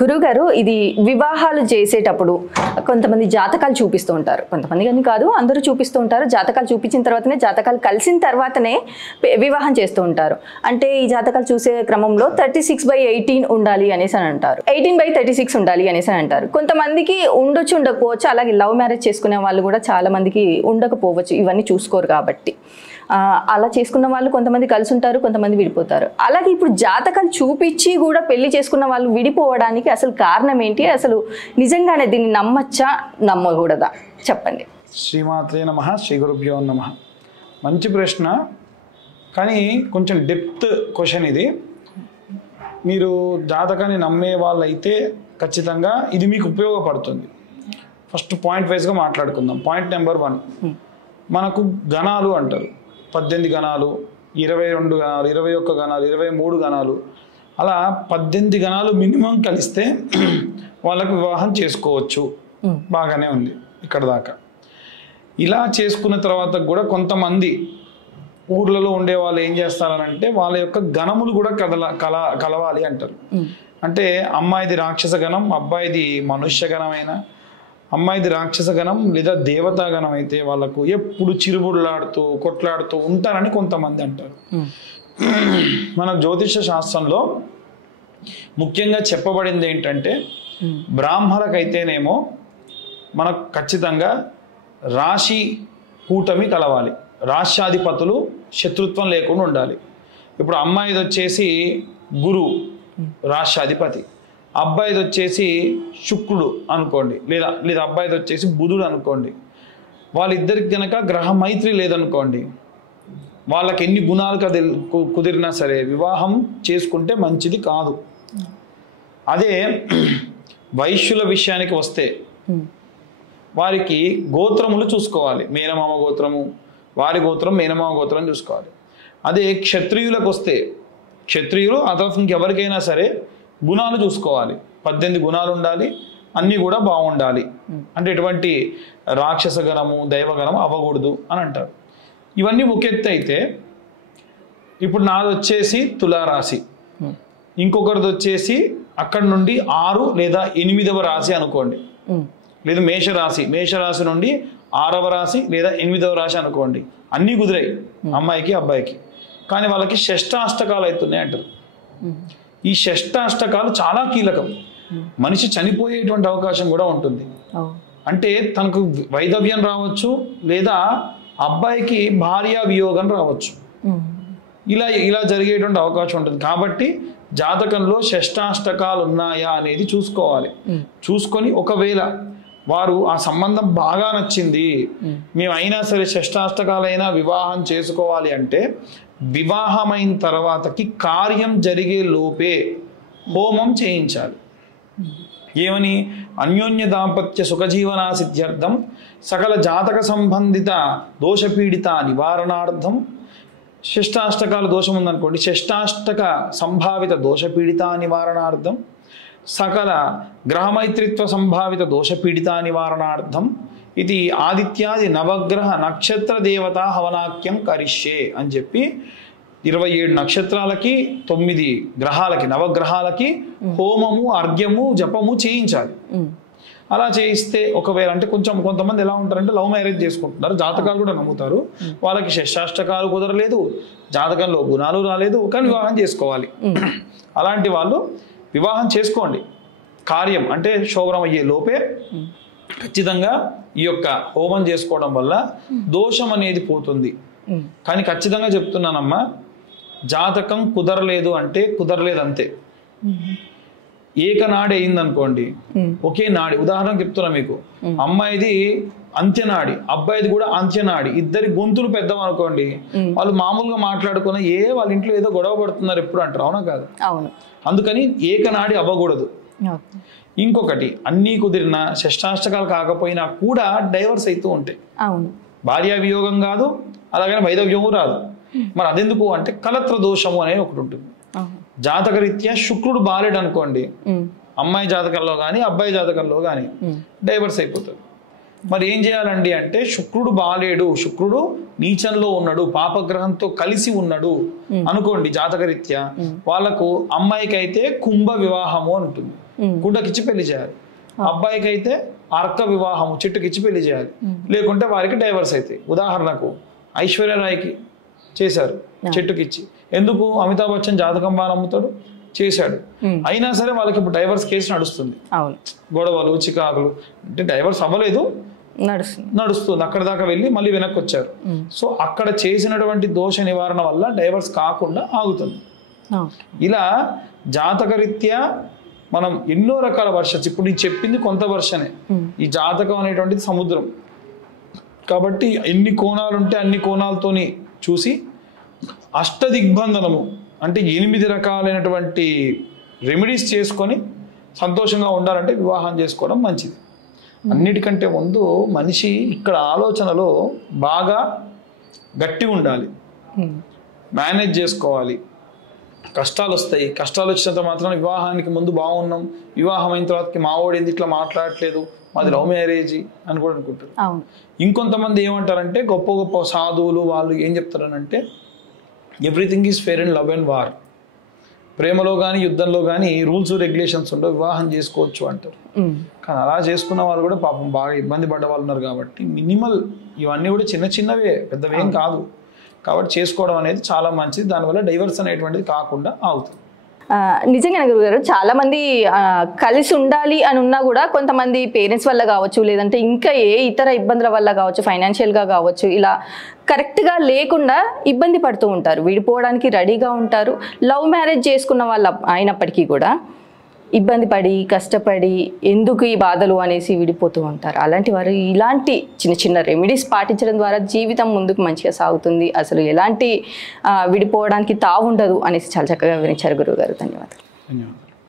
గురుగారు ఇది వివాహాలు చేసేటప్పుడు కొంతమంది జాతకాలు చూపిస్తూ ఉంటారు, కొంతమంది కానీ కాదు అందరూ చూపిస్తూ ఉంటారు. జాతకాలు చూపించిన తర్వాతనే, జాతకాలు కలిసిన తర్వాతనే వివాహం చేస్తూ ఉంటారు. అంటే ఈ జాతకాలు చూసే క్రమంలో 36/18 ఉండాలి అనేసి అని అంటారు, 18/36 ఉండాలి అనేసి అని అంటారు. కొంతమందికి ఉండొచ్చు ఉండకపోవచ్చు, అలాగే లవ్ మ్యారేజ్ చేసుకునే వాళ్ళు కూడా చాలా మందికి ఉండకపోవచ్చు, ఇవన్నీ చూసుకోరు కాబట్టి. అలా చేసుకున్న వాళ్ళు కొంతమంది కలిసి ఉంటారు, కొంతమంది విడిపోతారు. అలాగే ఇప్పుడు జాతకాలు చూపించి కూడా పెళ్లి చేసుకున్న వాళ్ళు విడిపోవడానికి అసలు కారణం ఏంటి? అసలు నిజంగానే దీన్ని నమ్మచ్చా నమ్మకూడదా చెప్పండి. శ్రీమాత్రే నమః, శ్రీ గురుభ్యో నమః. మంచి ప్రశ్న, కానీ కొంచెం డెప్త్ క్వశ్చన్ ఇది. మీరు జాతకాన్ని నమ్మే వాళ్ళైతే ఖచ్చితంగా ఇది మీకు ఉపయోగపడుతుంది. ఫస్ట్ పాయింట్ వైజ్గా మాట్లాడుకుందాం. పాయింట్ నెంబర్ 1, మనకు గణాలు అంటారు. 18 గణాలు, 22 గణాలు, 21 గణాలు, 23 గణాలు, అలా 18 గణాలు మినిమం కలిస్తే వాళ్ళకు వివాహం చేసుకోవచ్చు. బాగానే ఉంది ఇక్కడ దాకా. ఇలా చేసుకున్న తర్వాత కూడా కొంతమంది ఊర్లలో ఉండే వాళ్ళు ఏం చేస్తారనంటే వాళ్ళ యొక్క గణములు కూడా కలవాలి అంటారు. అంటే అమ్మాయిది రాక్షస గణం, అబ్బాయిది మనుష్య గణమైన, అమ్మాయిది రాక్షస గణం లేదా దేవతా గణం అయితే వాళ్ళకు ఎప్పుడు చిరుబుడులాడుతూ కొట్లాడుతూ ఉంటారని కొంతమంది అంటారు. మన జ్యోతిష శాస్త్రంలో ముఖ్యంగా చెప్పబడింది ఏంటంటే, బ్రాహ్మణులకైతేనేమో మనకు ఖచ్చితంగా రాశి కూటమి కలవాలి, రాష్ట్రాధిపతులు శత్రుత్వం లేకుండా ఉండాలి. ఇప్పుడు అమ్మాయిది వచ్చేసి గురువు రాష్ట్రాధిపతి, అబ్బాయిది వచ్చేసి శుక్రుడు అనుకోండి, లేదా అబ్బాయిది వచ్చేసి బుధుడు అనుకోండి. వాళ్ళిద్దరికి కనుక గ్రహ మైత్రి లేదనుకోండి, వాళ్ళకి ఎన్ని గుణాలు కుదిరినా సరే వివాహం చేసుకుంటే మంచిది కాదు. అదే వైశ్యుల విషయానికి వస్తే వారికి గోత్రములు చూసుకోవాలి. మేనమామ గోత్రము, వారి గోత్రం, మేనమామ గోత్రం చూసుకోవాలి. అదే క్షత్రియులకు వస్తే క్షత్రియులు ఆ తర్వాత ఇంకెవరికైనా సరే గుణాలు చూసుకోవాలి. 18 గుణాలు ఉండాలి, అన్నీ కూడా బాగుండాలి. అంటే ఎటువంటి రాక్షస గణము దైవగణం అవ్వకూడదు అని అంటారు. ఇవన్నీ ఒక ఎత్తు అయితే, ఇప్పుడు నాది వచ్చేసి తులారాశి, ఇంకొకరిది వచ్చేసి అక్కడి నుండి 6 లేదా 8వ రాశి అనుకోండి, లేదా మేషరాశి నుండి 6వ రాశి లేదా 8వ రాశి అనుకోండి. అన్నీ కుదిరాయి అమ్మాయికి అబ్బాయికి, కానీ వాళ్ళకి షష్టాష్టకాలు అవుతున్నాయి అంటారు. ఈ షష్టాష్టకాలు చాలా కీలకం. మనిషి చనిపోయేటువంటి అవకాశం కూడా ఉంటుంది. అంటే తనకు వైధవ్యం రావచ్చు, లేదా అబ్బాయికి భార్య వియోగం రావచ్చు. ఇలా జరిగేటువంటి అవకాశం ఉంటుంది. కాబట్టి జాతకంలో షష్టాష్టకాలు ఉన్నాయా అనేది చూసుకోవాలి. చూసుకొని ఒకవేళ వారు ఆ సంబంధం బాగా నచ్చింది, మేము అయినా సరే షష్టాష్టకాలైనా వివాహం చేసుకోవాలి అంటే, వివాహమైన తర్వాతకి కార్యం జరిగే లోపే హోమం చేయించాలి. ఏమని? అన్యోన్య దాంపత్య సుఖజీవనా సిద్ధ్యర్థం, సకల జాతక సంబంధిత దోషపీడిత నివారణార్థం. షష్టాష్టకాల దోషం ఉందనుకోండి, షష్టాష్టక సంభావిత దోషపీడిత నివారణార్థం, సకల గ్రహమైత్రిత్వ సంభావిత దోషపీడిత నివారణార్థం ఇది ఆదిత్యాది నవగ్రహ నక్షత్ర దేవత హవనాక్యం కరిష్యే అని చెప్పి 27 నక్షత్రాలకి 9 గ్రహాలకి నవగ్రహాలకి హోమము అర్ఘ్యము జపము చేయించాలి. అలా చేయిస్తే ఒకవేళ అంటే కొంతమంది ఎలా ఉంటారంటే లవ్ మ్యారేజ్ చేసుకుంటున్నారు, జాతకాలు కూడా నమ్ముతారు, వాళ్ళకి షష్టాష్టకాలు కుదరలేదు, జాతకంలో గుణాలు రాలేదు, కానీ వివాహం చేసుకోవాలి. అలాంటి వాళ్ళు వివాహం చేసుకోండి. కార్యం అంటే శోభనం అయ్యే లోపే ఖచ్చితంగా ఈ యొక్క హోమం చేసుకోవడం వల్ల దోషం అనేది పోతుంది. కానీ ఖచ్చితంగా చెప్తున్నానమ్మా, జాతకం కుదరలేదు అంటే కుదరలేదు అంతే. ఏకనాడి అయిందనుకోండి, ఒకే నాడి. ఉదాహరణ చెప్తున్నా మీకు, అమ్మాయిది అంత్యనాడి, అబ్బాయిది కూడా అంత్యనాడి, ఇద్దరి గొంతులు పెద్దం అనుకోండి, వాళ్ళు మామూలుగా మాట్లాడుకున్న వాళ్ళ ఇంట్లో ఏదో గొడవ పడుతున్నారు ఎప్పుడు అంటారు, అవునా కాదు? అందుకని ఏకనాడి అవ్వకూడదు. ఇంకొకటి, అన్నీ కుదిరిన షష్టాష్టకాలు కాకపోయినా కూడా డైవర్స్ అవుతూ ఉంటాయి. భార్య వియోగం కాదు, అలాగనే వైధవ్యము రాదు. మరి అదెందుకు అంటే కలత్ర దోషము అనేది ఒకటి ఉంటుంది. జాతకరీత్యా శుక్రుడు బాలేడు అనుకోండి, అమ్మాయి జాతకంలో కానీ అబ్బాయి జాతకంలో కానీ డైవర్స్ అయిపోతుంది. మరి ఏం చేయాలండి అంటే, శుక్రుడు బాలేడు, శుక్రుడు నీచంలో ఉన్నాడు, పాపగ్రహంతో కలిసి ఉన్నాడు అనుకోండి జాతకరీత్యా, వాళ్ళకు అమ్మాయికి అయితే కుంభ వివాహము ఉంటుంది. గుడ్డకిచ్చి పెళ్లి చేయాలి. అబ్బాయికి అయితే అర్క వివాహం చెట్టుకిచ్చి పెళ్లి చేయాలి, లేకుంటే వారికి డైవర్స్ అవుతాయి. ఉదాహరణకు ఐశ్వర్యరాయ్కి చేశారు చెట్టుకిచ్చి. ఎందుకు? అమితాబ్ బచ్చన్ జాతకం బాగా నమ్ముతాడు, చేశాడు. అయినా సరే వాళ్ళకి ఇప్పుడు డైవర్స్ కేసు నడుస్తుంది. గొడవలు చికాకులు అంటే డైవర్స్ అవ్వలేదు, నడుస్తుంది. అక్కడ దాకా వెళ్ళి మళ్ళీ వెనక్కి వచ్చారు. సో అక్కడ చేసినటువంటి దోష నివారణ వల్ల డైవర్స్ కాకుండా ఆగుతుంది. ఇలా జాతకరీత్యా మనం ఎన్నో రకాల వర్షన్స్, ఇప్పుడు నేను చెప్పింది కొంత వర్షనే. ఈ జాతకం అనేటువంటిది సముద్రం కాబట్టి ఎన్ని కోణాలు ఉంటే అన్ని కోణాలతోని చూసి అష్టదిగ్బంధనము అంటే 8 రకాలైనటువంటి రెమెడీస్ చేసుకొని సంతోషంగా ఉండాలంటే వివాహం చేసుకోవడం మంచిది. అన్నిటికంటే ముందు మనిషి ఇక్కడ ఆలోచనలో బాగా గట్టిగా ఉండాలి, మేనేజ్ చేసుకోవాలి. కష్టాలు వస్తాయి, కష్టాలు వచ్చినంత మాత్రాన వివాహానికి ముందు బాగున్నాం, వివాహం అయిన తర్వాతకి మావోడింది ఇట్లా మాట్లాడట్లేదు, మాది లవ్ మ్యారేజ్ అని కూడా అనుకుంటారు. ఇంకొంతమంది ఏమంటారంటే గొప్ప గొప్ప సాధువులు వాళ్ళు ఏం చెప్తారనంటే everything is fair and love and war. ప్రేమలో కానీ యుద్ధంలో కానీ రూల్స్ రెగ్యులేషన్స్ ఉండవు, వివాహం చేసుకోవచ్చు అంటారు. కానీ అలా చేసుకున్న వాళ్ళు కూడా పాపం బాగా ఇబ్బంది పడ్డ వాళ్ళు ఉన్నారు. కాబట్టి మినిమల్ ఇవన్నీ కూడా చిన్న చిన్నవే, పెద్దవేం కాదు. కాబట్టి చేసుకోవడం అనేది చాలా మంచిది. దానివల్ల డైవర్స్ అనేటువంటిది కాకుండా అవుతుంది. నిజంగా గురుగారు, చాలా మంది కలిసి ఉండాలి అని ఉన్నా కూడా కొంతమంది పేరెంట్స్ వల్ల కావచ్చు, లేదంటే ఇంకా ఏ ఇతర ఇబ్బందుల వల్ల కావచ్చు, ఫైనాన్షియల్గా కావచ్చు, ఇలా కరెక్ట్గా లేకుండా ఇబ్బంది పడుతూ ఉంటారు, విడిపోవడానికి రెడీగా ఉంటారు. లవ్ మ్యారేజ్ చేసుకున్న వాళ్ళు అయినప్పటికీ కూడా ఇబ్బంది పడి కష్టపడి ఎందుకు ఈ బాధలు అనేసి విడిపోతూ ఉంటారు. అలాంటి వారు ఇలాంటి చిన్న చిన్న రెమెడీస్ పాటించడం ద్వారా జీవితం ముందుకు మంచిగా సాగుతుంది, అసలు ఎలాంటి విడిపోవడానికి తావు ఉండదు అనేసి చాలా చక్కగా వివరించారు గురువుగారు. ధన్యవాదాలు.